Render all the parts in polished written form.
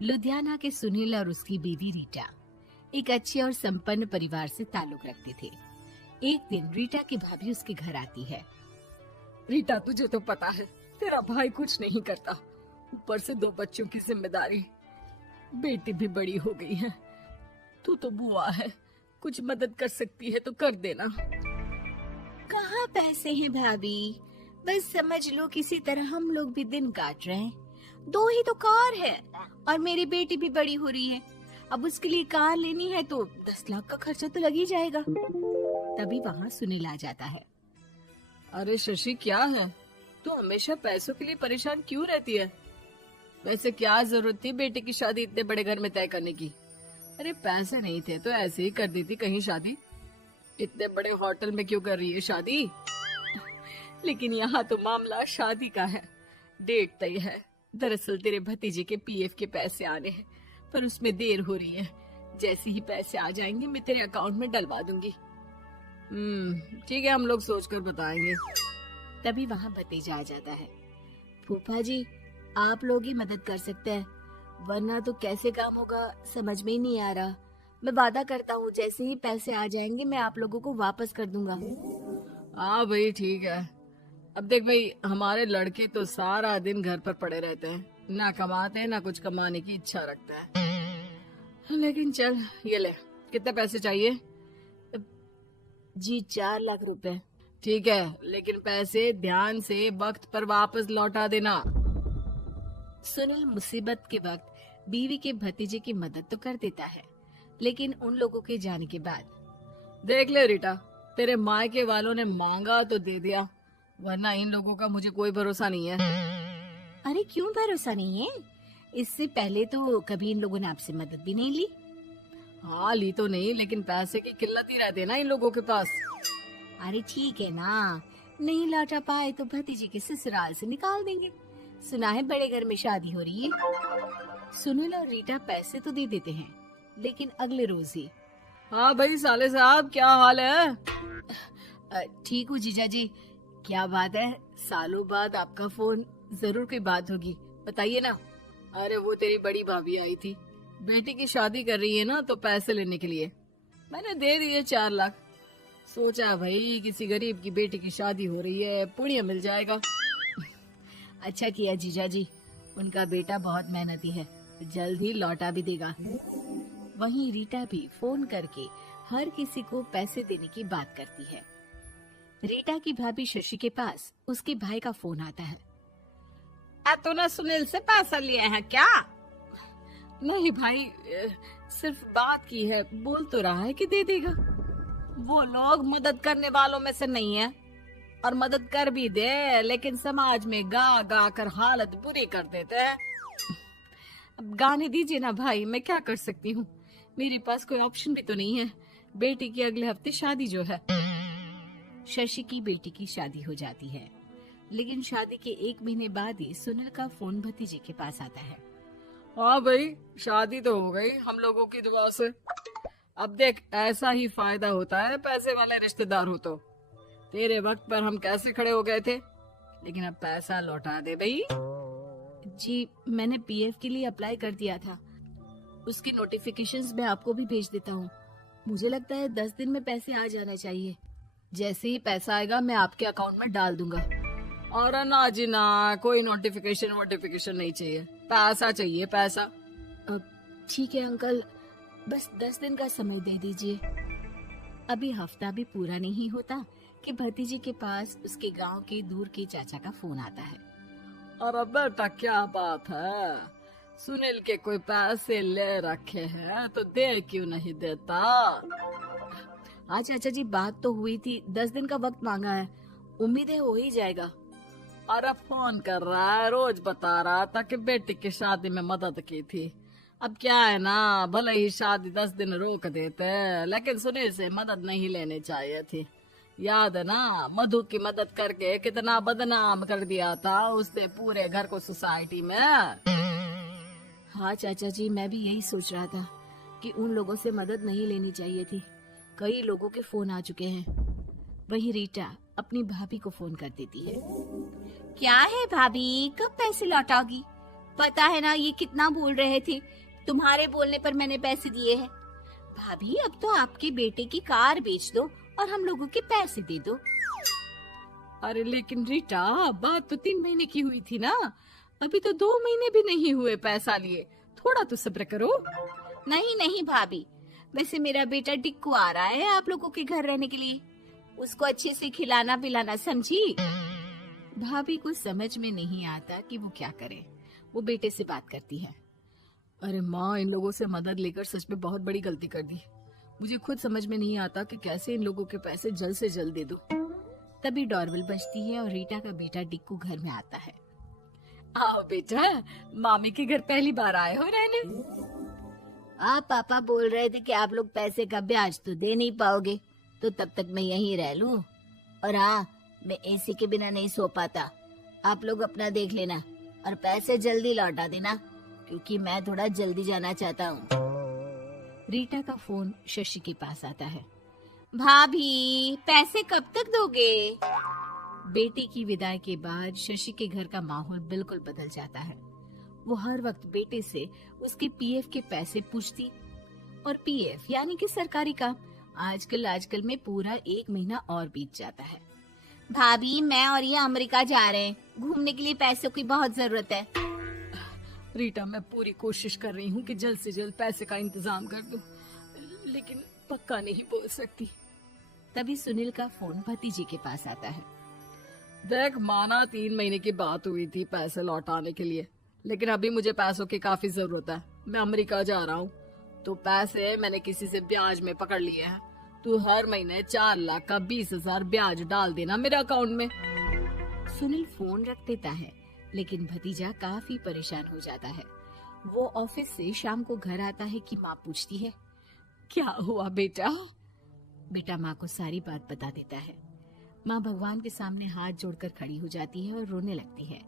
लुधियाना के सुनील और उसकी बीवी रीटा एक अच्छे और संपन्न परिवार से ताल्लुक रखते थे। एक दिन रीटा की भाभी उसके घर आती है। रीटा, तुझे तो पता है तेरा भाई कुछ नहीं करता, ऊपर से 2 बच्चों की जिम्मेदारी, बेटी भी बड़ी हो गई है। तू तो बुआ है, कुछ मदद कर सकती है तो कर देना। कहाँ पैसे हैं भाभी, बस समझ लो किसी तरह हम लोग भी दिन काट रहे हैं। 2 ही तो कार है और मेरी बेटी भी बड़ी हो रही है। अब उसके लिए कार लेनी है तो 10 लाख का खर्चा तो लग ही जाएगा। तभी वहाँ सुनील आ जाता है। अरे शशि, क्या है, तू हमेशा पैसों के लिए परेशान क्यों रहती है? वैसे क्या जरूरत थी बेटी की शादी इतने बड़े घर में तय करने की? अरे पैसे नहीं थे तो ऐसे ही कर देती कहीं शादी। इतने बड़े होटल में क्यों कर रही है शादी? लेकिन यहाँ तो मामला शादी का है, डेट तय है। दरअसल तेरे भतीजे के पीएफ के पैसे आने हैं, पर उसमें देर हो रही है। जैसे ही पैसे आ जाएंगे मैं तेरे अकाउंट में डलवा दूंगी। ठीक है, हम लोग सोचकर बताएंगे। तभी वहाँ भतीजा आ जाता है। फूफा जी, आप लोग ही मदद कर सकते हैं, वरना तो कैसे काम होगा समझ में ही नहीं आ रहा। मैं वादा करता हूँ जैसे ही पैसे आ जाएंगे मैं आप लोगों को वापस कर दूंगा। हाँ भाई, ठीक है। अब देख भाई, हमारे लड़के तो सारा दिन घर पर पड़े रहते हैं, ना कमाते हैं ना कुछ कमाने की इच्छा रखते हैं। लेकिन चल, ये ले, कितने पैसे चाहिए? जी 4 लाख रुपए। ठीक है, लेकिन पैसे ध्यान से वक्त पर वापस लौटा देना। सुनील मुसीबत के वक्त बीवी के भतीजे की मदद तो कर देता है, लेकिन उन लोगों के जाने के बाद देख ले रीटा, तेरे मायके वालों ने मांगा तो दे दिया, वरना इन लोगों का मुझे कोई भरोसा नहीं है। अरे क्यों भरोसा नहीं है? इससे पहले तो कभी इन लोगों ने आपसे मदद भी नहीं ली। हाँ, ली तो नहीं, लेकिन पैसे की किल्लत ही रहती है ना इन लोगों के पास। अरे ठीक है ना, नहीं लौटा पाए तो भतीजे के ससुराल से निकाल देंगे। सुना है बड़े घर में शादी हो रही है। सुनील और रीटा पैसे तो दे देते हैं, लेकिन अगले रोज ही। हाँ भाई साले साहब, क्या हाल है? ठीक हूँ जीजा जी। क्या बात है, सालों बाद आपका फोन, जरूर कोई बात होगी, बताइए ना। अरे वो तेरी बड़ी भाभी आई थी, बेटी की शादी कर रही है ना, तो पैसे लेने के लिए मैंने दे दिए 4 लाख। सोचा भाई किसी गरीब की बेटी की शादी हो रही है, पुण्य मिल जाएगा। अच्छा किया जीजा जी, उनका बेटा बहुत मेहनती है, जल्द ही लौटा भी देगा। वहीं रीटा भी फोन करके हर किसी को पैसे देने की बात करती है। रीटा की भाभी शशि के पास उसके भाई का फोन आता है। तूने सुनील से पैसा लिए हैं क्या? नहीं भाई, सिर्फ बात की है, बोल तो रहा है कि दे देगा। वो लोग मदद करने वालों में से नहीं है, और मदद कर भी दे लेकिन समाज में गा गा कर हालत बुरी कर देते हैं। अब गाने दीजिए ना भाई, मैं क्या कर सकती हूँ, मेरे पास कोई ऑप्शन भी तो नहीं है। बेटी की अगले हफ्ते शादी जो है। शशि की बेटी की शादी हो जाती है, लेकिन शादी के 1 महीने बाद ही सुनील का फोन भतीजे के पास आता है। हाँ भाई, शादी तो हो गई हम लोगों की दुआ से। अब देख, ऐसा ही फायदा होता है पैसे वाले रिश्तेदार हो तो। तेरे वक्त पर हम कैसे खड़े हो गए थे, लेकिन अब पैसा लौटा दे भाई। जी, मैंने पीएफ के लिए अप्लाई कर दिया था, उसकी नोटिफिकेशंस मैं आपको भी भेज देता हूँ। मुझे लगता है 10 दिन में पैसे आ जाना चाहिए। जैसे ही पैसा आएगा मैं आपके अकाउंट में डाल दूंगा। और ना जी ना, कोई नोटिफिकेशन नहीं चाहिए, पैसा चाहिए, पैसा। ठीक है अंकल, बस 10 दिन का समय दे दीजिए। अभी हफ्ता भी पूरा नहीं होता कि भतीजे के पास उसके गांव के दूर के चाचा का फोन आता है। अरे बेटा, क्या बात है, सुनील के कोई पैसे ले रखे हैं तो दे क्यों नहीं देता? हाँ चाचा जी, बात तो हुई थी, 10 दिन का वक्त मांगा है, उम्मीद है हो ही जाएगा। अरे फोन कर रहा है, रोज बता रहा था कि बेटी की शादी में मदद की थी। अब क्या है ना, भले ही शादी 10 दिन रोक देते, लेकिन सुनील से मदद नहीं लेनी चाहिए थी। याद है ना, मधु की मदद करके कितना बदनाम कर दिया था उसने पूरे घर को सोसाइटी में। हाँ चाचा जी, मैं भी यही सोच रहा था कि उन लोगों से मदद नहीं लेनी चाहिए थी। कई लोगों के फोन आ चुके हैं। वहीं रीटा अपनी भाभी को फोन कर देती है। क्या है भाभी, कब पैसे लौटाओगी? पता है ना ये कितना बोल रहे थे, तुम्हारे बोलने पर मैंने पैसे दिए हैं। भाभी अब तो आपके बेटे की कार बेच दो और हम लोगों के पैसे दे दो। अरे लेकिन रीटा, बात तो 3 महीने की हुई थी ना, अभी तो 2 महीने भी नहीं हुए पैसा लिए, थोड़ा तो सब्र करो। नहीं नहीं भाभी, वैसे मेरा बेटा टिक्कू आ रहा है आप लोगों के घर रहने के लिए, उसको अच्छे से खिलाना पिलाना, समझी? भाभी को समझ में नहीं आता कि वो क्या करे। वो बेटे से बात करती है। अरे माँ, इन लोगों से मदद लेकर सच में बहुत बड़ी गलती कर दी। मुझे खुद समझ में नहीं आता कि कैसे इन लोगों के पैसे जल्द से जल्द दे दूं। तभी डोरबेल बजती है और रीटा का बेटा टिक्कू घर में आता है। आओ बेटा, मामी के घर पहली बार आए हो रहने? आप पापा बोल रहे थे कि आप लोग पैसे का ब्याज तो दे नहीं पाओगे, तो तब तक मैं यहीं रह लूं। और हाँ, मैं एसी के बिना नहीं सो पाता। आप लोग अपना देख लेना और पैसे जल्दी लौटा देना, क्योंकि मैं थोड़ा जल्दी जाना चाहता हूँ। रीटा का फोन शशि के पास आता है। भाभी, पैसे कब तक दोगे? बेटे की विदाई के बाद शशि के घर का माहौल बिल्कुल बदल जाता है। वो हर वक्त बेटे से उसके पीएफ के पैसे पूछती, और पीएफ यानी कि सरकारी काम। आजकल में पूरा 1 महीना और बीत जाता है। भाभी, मैं और ये अमेरिका जा रहे हैं, घूमने के लिए पैसों की बहुत जरूरत है। रीटा, मैं पूरी कोशिश कर रही हूँ कि जल्द से जल्द पैसे का इंतजाम कर दूं, लेकिन पक्का नहीं बोल सकती। तभी सुनील का फोन भतीजे के पास आता है। देख माना 3 महीने की बात हुई थी पैसे लौटाने के लिए, लेकिन अभी मुझे पैसों की काफी जरूरत है। मैं अमेरिका जा रहा हूँ, तो पैसे मैंने किसी से ब्याज में पकड़ लिए हैं। तू हर महीने 4 लाख का 20,000 ब्याज डाल देना मेरे अकाउंट में। सुनील फोन रख देता है, लेकिन भतीजा काफी परेशान हो जाता है। वो ऑफिस से शाम को घर आता है कि माँ पूछती है, क्या हुआ बेटा? बेटा माँ को सारी बात बता देता है। माँ भगवान के सामने हाथ जोड़कर खड़ी हो जाती है और रोने लगती है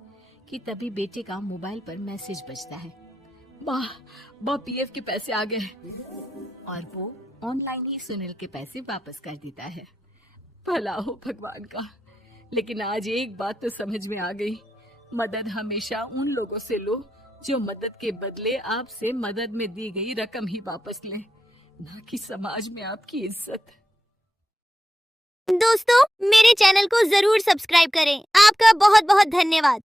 कि तभी बेटे का मोबाइल पर मैसेज बजता है। माँ, पीएफ के पैसे आ गए। और वो ऑनलाइन ही सुनील के पैसे वापस कर देता है। भला हो भगवान का। लेकिन आज एक बात तो समझ में आ गई, मदद हमेशा उन लोगों से लो जो मदद के बदले आपसे मदद में दी गई रकम ही वापस लें, ना कि समाज में आपकी इज्जत। दोस्तों, मेरे चैनल को जरूर सब्सक्राइब करें। आपका बहुत बहुत धन्यवाद।